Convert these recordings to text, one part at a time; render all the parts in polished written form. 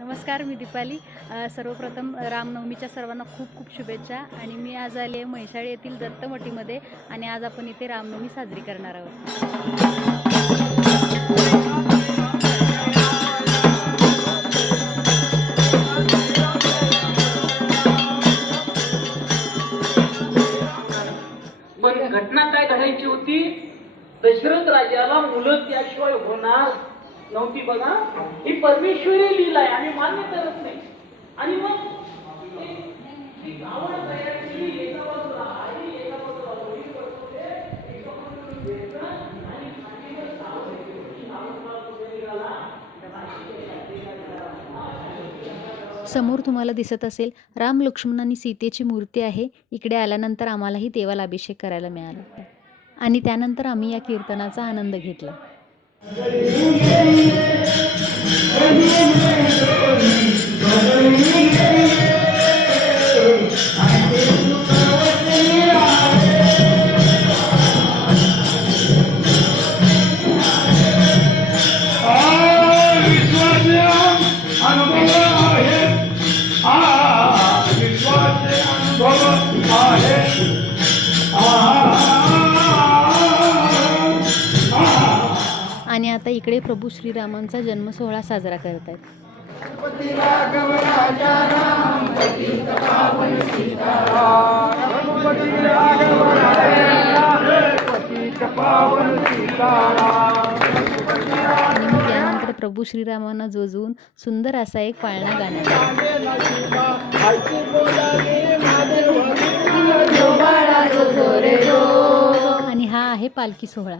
नमस्कार, मी दीपाली. सर्वप्रथम रामनवमीच्या सर्वांना खूप खूप शुभेच्छा. आणि मी आज आले आहे म्हैसाळ येथील दत्तमठीमध्ये आणि आज आपण इथे रामनवमी साजरी करणार आहोत. पण घटना काय घडायची होती? दशरथ राजाला मुलं त्याशिवाय होणार नव्हती. बघा, ही परमेश्वरी लीला आहे आणि मान्य करत नाही. आणि मग आवड तयार केली, एका बाजूला आई, एका बाजूला वडील बसवले, एका बाजूला वेदना आणि खालीवर समोर तुम्हाला दिसत असेल राम लक्ष्मण आणि सीतेची मूर्ती आहे. इकडे आल्यानंतर आम्हालाही देवाला अभिषेक करायला मिळाला आणि त्यानंतर आम्ही या कीर्तनाचा आनंद घेतला. आणि आता इकडे प्रभू श्रीरामांचा जन्म सोहळा साजरा करत आहेत. आणि मग यानंतर प्रभू श्रीरामांना जोजवून सुंदर असा एक पाळणा गाण्यात आणि हा आहे पालखी सोहळा.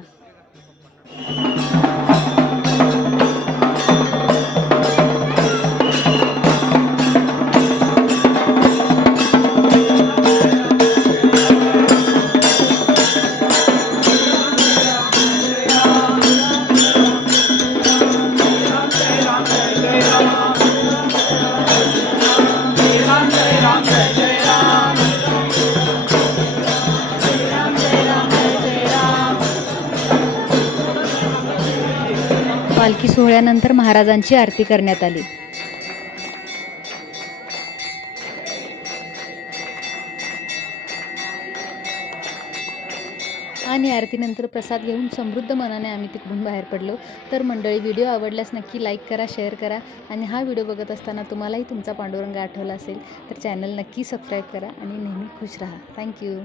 पालखी सोहळ्यानंतर महाराजांची आरती करण्यात आली. आणि आरतीनंतर प्रसाद घेऊन समृद्ध मनाने आम्ही तिकडून बाहेर पडलो. तर मंडळी, व्हिडिओ आवडल्यास नक्की लाईक करा, शेअर करा आणि हा व्हिडिओ बघत असताना तुम्हालाही तुमचा पांडुरंग आठवला असेल तर चॅनल नक्की सबस्क्राईब करा आणि नेहमी खुश राहा. थँक्यू.